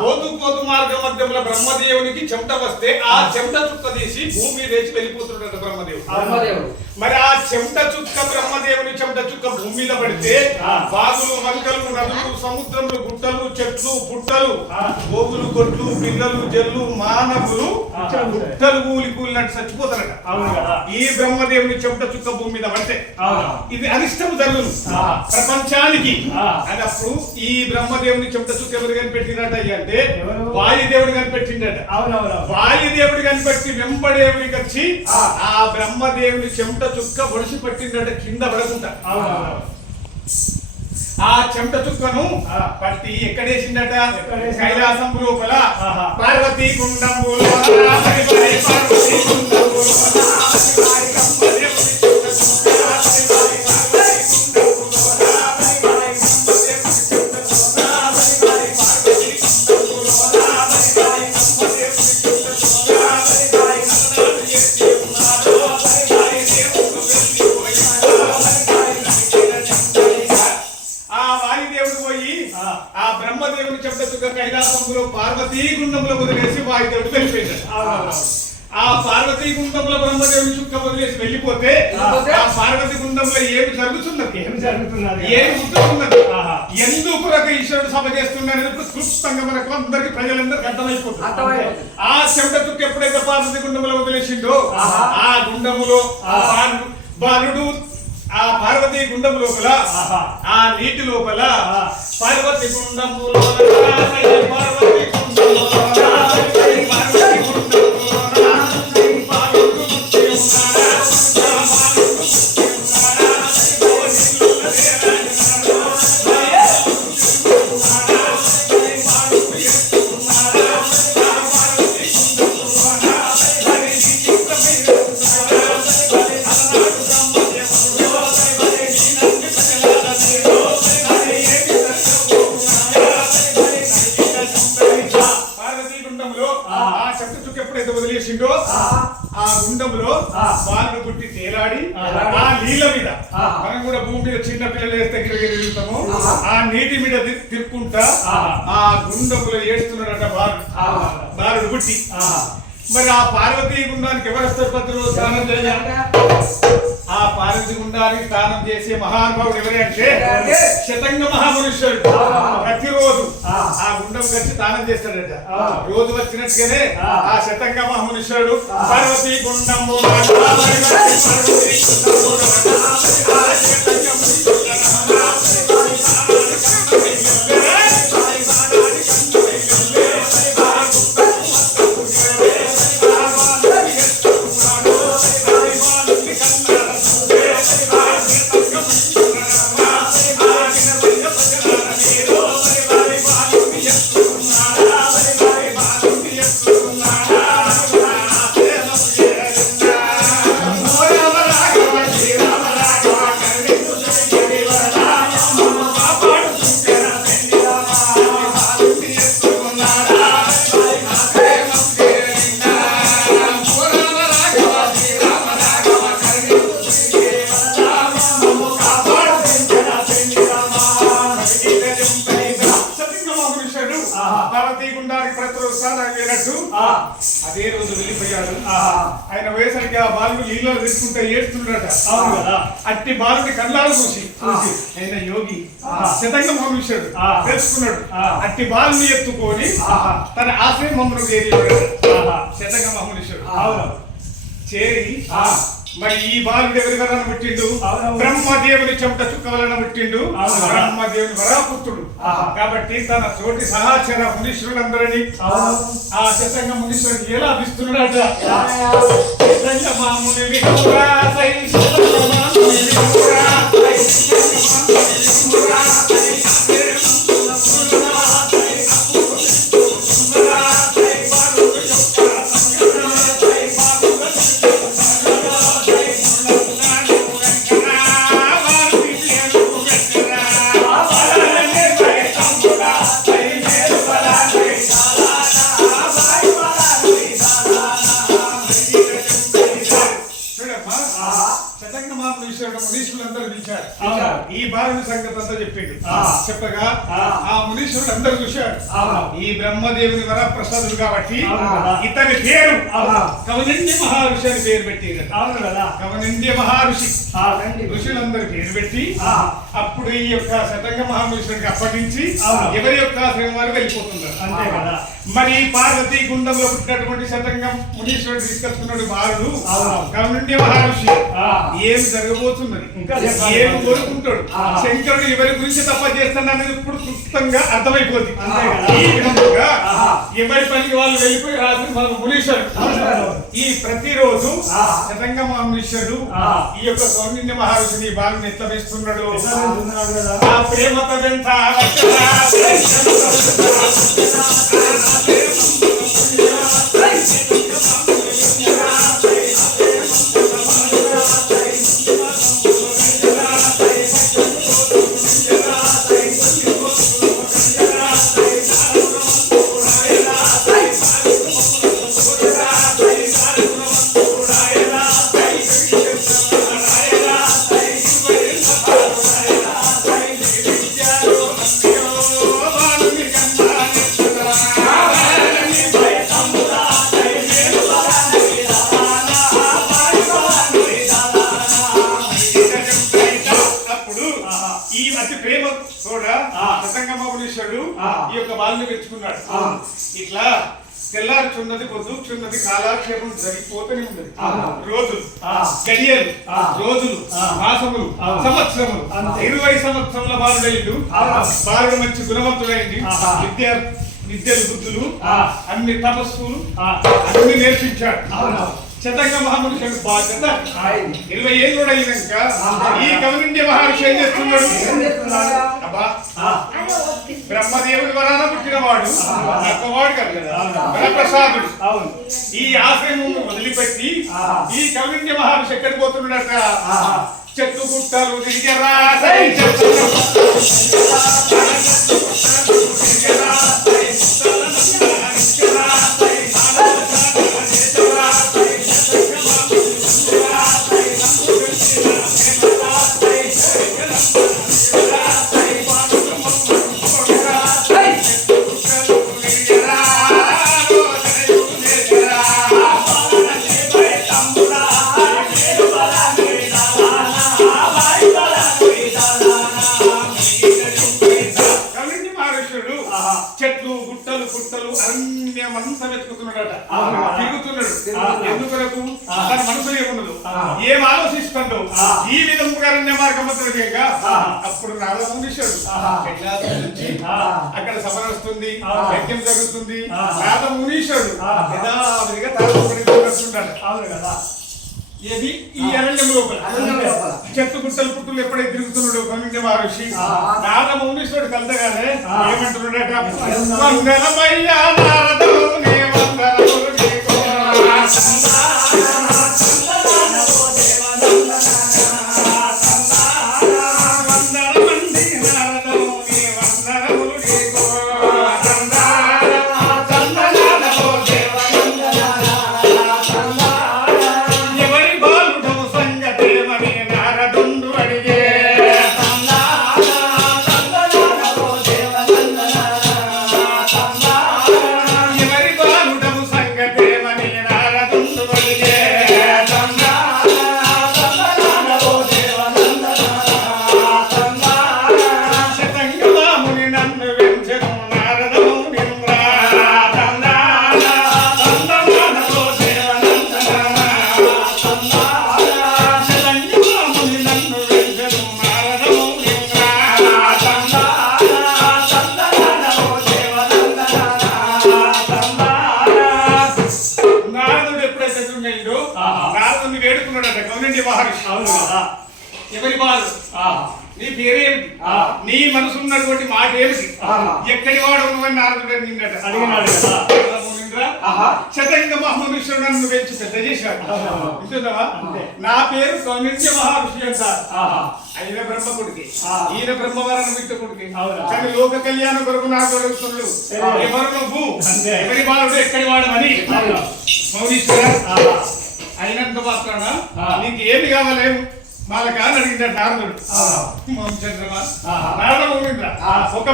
పోతు పోతు మార్గ మధ్యంలో బ్రహ్మదేవునికి చెమట వస్తే ఆ చెమట చుక్క తీసి భూమి మీద వేసి వెళ్ళిపోతుంటాడు బ్రహ్మదేవుడు. బ్రహ్మదేవుడు. మరి ఆ చెమట చుక్క బ్రహ్మదేవుని చెమట చుక్క భూమి మీద పడితే. బాగులు మంకలు నదులు సముద్రములు గుట్టలు చెట్లు పుట్టలు. గోగులు గొడ్లు పిల్లలు జల్లు మానవులు. గుట్టలు కూలి కూలినట్టు చచ్చిపోతారట ఈ బ్రహ్మదేవుని చెమట చుక్క భూమి మీద పడితే ఇది అనిష్టము జరుగును ఆ. ప్రపంచానికి ఆ. అని అప్పుడు ఈ బ్రహ్మదేవుని చెమట చుక్క ఎవరు కనిపెట్టినట్ట అంటే? వాయుదేవుడు కనిపెట్టిండట అవునవును వాయుదేవుడు కనిపెట్టి వెంబడేవుడికి వచ్చి ఆ. ఆ బ్రహ్మదేవుని చెమట చుక్క ఒడిసి పట్టిండట కింద పడకుండా ఆ చెమట చుక్కను. పట్టి ఎక్కడేసిండు? కైలాసం లోపల ఆహా. పార్వతీ కుండంబులో పార్వతీ కుండంబులో ఆ. బ్రహ్మదేవుని చుక్క కైలాసంలో పార్వతీ గుండంలో వదిలేసి వాయుదేవుడు అవునవును ఆ పార్వతీ గుండంలో బ్రహ్మదేవుని చుక్క వదిలేసి వెళ్ళిపోతే? ఆ పార్వతీ గుండంలో ఏమి జరుగుతున్నది ఏం జరుగుతున్నది ఏమి ఉంటున్నది. ఎందుకు రక ఈశ్వరుడు సభ చేస్తున్నాడని క్లుప్తంగా మనకు అందరికి ప్రజలందరికీ అర్థమైపోతుంది. ఆ చెమట చుక్క ఎప్పుడైతే పార్వతి గుండములో వదిలేసిండో ఆహా. ఆ గుండములో బాలుడు ఆ పార్వతి గుండం లోపల. ఆ నీటి లోపల. పార్వతి గుండములో పార్వతి గుండములో వదిలేసిండో ఆ గుండంలో ఆ. బాలుడు పుట్టి తేలాడి ఆ. నీళ్ళ మీద. మనం కూడా భూమి మీద చిన్న పిల్లలు వేస్తే తిరుగుతాము ఆ. నీటి మీద తిరుక్కుంటా ఆ. ఆ గుండములో ఏడుస్తున్నాడట బాలుడు. బాలుడు పుట్టి ఆ. మరి ఆ పార్వతీ గుండానికి ఎవరు ప్రతిరోజు స్నానం చేయాలి ఆ పార్వతి గుండానికి స్నానం చేసే మహానుభావుడు ఎవరే అంటే? శతంగ మహామనుష్యుడు. ప్రతిరోజు ఆ. గుండం వచ్చి స్నానం చేస్తాడట ఆ. రోజు వచ్చినట్టుగానే ఆ. శతంగ మహామనుష్యుడు. పార్వతీ గుండము పార్వతీ గుండము పార్వతీ గుండానికి ప్రతిరోజు స్నానం చేయనట్టు ఆ. అదే రోజు వెళ్ళిపోయాడు. ఆయన పోయేసరికి ఆ బాలుడు నీళ్ళలో తీసుకుంటే ఏడుస్తున్నాడట అవును కదా అట్టి బాలుడి కళ్ళాలు చూసి. ఆయన యోగి. శతంగ ఆహా. తెలుసుకున్నాడు. అట్టి బాలుని ఎత్తుకొని. తన ఆశ్రమంలో చేరి ఆహా. శతంగ మహేశ్వరుడు అవును చేరి ఆ. మరి ఈ బాలుడు ఎవరి వలన పుట్టిండు. బ్రహ్మదేవుని చెమట చుక్క వలన పుట్టిండు. బ్రహ్మదేవుని వరాపుత్రుడు. కాబట్టి తన తోటి సహచర మునీశ్వరులందరినీ. ఆ శతంగ మునీశ్వరుడు ఎలా అభిస్తున్నాడట? శతంగమాముని సంగతి అంతా చెప్పిండు ఆ. చెప్పగా ఆ. మునీశ్వరుడు అందరూ చూశాడు. ఈ బ్రహ్మదేవుని వరప్రసాదుడు కాబట్టి అవును కదా. ఇతని పేరు అవును. కవనండి మహర్షి అని పేరు పెట్టేది అవును కదా కవనండి మహర్షి. ఋషులందరూ పేరు పెట్టి. అప్పుడు ఈ యొక్క శతంగ అప్పగించి అవును. ఎవరి యొక్క ఆశ్రమం వారు వెళ్ళిపోతున్నారు అంతే కదా మరి పార్వతి గుండంలో పుట్టినటువంటి శతంగం మునీశ్వరుడు తీసుకొచ్చుకున్నాడు బాలుడు. కవనుండి మహర్షి. ఏం జరగబోతున్నది. ఏం కోరుకుంటాడు. శంకరుడు ఎవరి గురించి తప్ప చేస్తాడు అనేది ఇప్పుడు క్లుప్తంగా అర్థమైపోతుంది అంతే కదా. ఈ విధంగా. ఎవరి పనికి వాళ్ళు వెళ్ళిపోయి రాత్రి మన మునీశ్వరుడు. ఈ ప్రతిరోజు. శతంగ మహామునీశ్వరుడు ఆ. ఈ యొక్క సౌందర్య మహర్షిని బాలుని ఎట్లా వేస్తున్నాడు ఆ ప్రేమతో యొక్క బాలుని పెంచుకున్నాడు. ఇట్లా తెల్లారుచున్నది పొద్దుచున్నది కాలాక్షేపం జరిగిపోతూనే ఉన్నది. రోజులు. గడియలు. రోజులు. మాసములు. సంవత్సరములు. ఇరవై సంవత్సరముల బాలుడైండు. బాలుడు మంచి గుణవంతుడైంది. విద్య విద్యలు బుద్ధులు. అన్ని తపస్సులు. అన్ని నేర్పించాడు అవును. శతంగ మహామునుషుడు బాధ్యత. ఇరవై ఏళ్ళు అయినాక. ఈ కవలిండి మహర్షి ఏం చేస్తున్నాడు? అబ్బా బ్రహ్మదేవుడి వరాన పుట్టినవాడు ఆహా. తక్కువవాడు కాదు కదా అవునా. ఈ ఆశ్రమం వదిలిపెట్టి. ఈ కవింద్య మహర్షి ఎక్కడికి పోతున్నాడట. చెట్టు గుట్టలు దిగరా వెతుకుతున్నాడట. తిరుగుతున్నాడు ఆహా. తన ఆహా. ఏం ఆలోచిస్తుండో. ఈ విధముగా అరణ్య మార్గం. అప్పుడు. నుంచి ఆహా. అక్కడ సభ వస్తుంది ఆహా. యజ్ఞం జరుగుతుంది. నారదమునీశ్వరుడు ఆహా. యథావిధిగా అవును కదా ఏది ఈ అరణ్యం లోపల. చెట్టు గుట్టలు పుట్టులు ఎప్పుడైతే తిరుగుతున్నాడు కనుండే మహర్షి ఆహా. నారదమునీశ్వరుడు కలతగానే. ఏమంటున్నాడట నారదమునే వందనములు నీకు. నారదుని వేడుకున్నాడట కౌనండి మహర్షి అవును కదా ఎవరి ఆహా. నీ పేరేమిటి. నీ మనసు ఉన్నటువంటి మాట ఏమిటి. ఎక్కడి వాడు నువ్వని నారదుడు అడిగిండట అడిగినాడు. శతంగ మహామనుష్యుడు నన్ను పెంచి పెద్ద చేశాడు. వింటున్నావా. నా పేరు కౌనిత్య మహర్షి అంటారు. ఆయన బ్రహ్మ కొడుకి ఆ. ఈయన బ్రహ్మవరణ. కానీ లోక కళ్యాణ కొరకు దొరుకుతున్నాడు ఆ. ఎవరు నువ్వు. ఎవరి వాడు ఎక్కడి వాడమని. మౌనీశ్వర అయినంత మాత్రాన. నీకు ఏమి కావాలేము వాళ్ళ కాని అడిగిన నారదుడు ఆ. చంద్రమా. నారద. ఒక